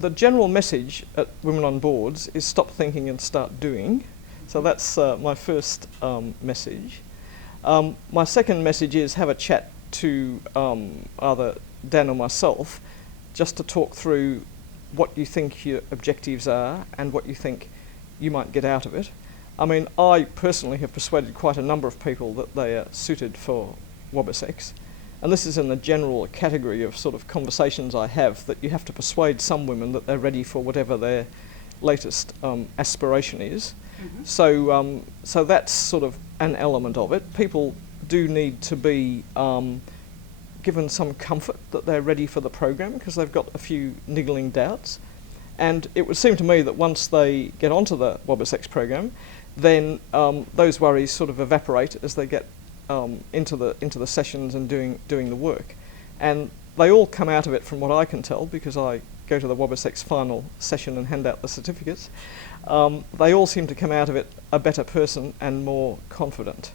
the general message at Women on Boards is stop thinking and start doing. So that's my first message. My second message is have a chat to either Dan or myself just to talk through what you think your objectives are and what you think you might get out of it. I mean, I personally have persuaded quite a number of people that they are suited for WOBSX, and this is in the general category of sort of conversations I have, that you have to persuade some women that they're ready for whatever their latest aspiration is. Mm-hmm. So that's sort of an element of it. People do need to be given some comfort that they're ready for the program, because they've got a few niggling doubts. And it would seem to me that once they get onto the WOBSX program, then those worries sort of evaporate as they get into the sessions and doing the work. And they all come out of it, from what I can tell, because I go to the WOBSX final session and hand out the certificates, they all seem to come out of it a better person and more confident.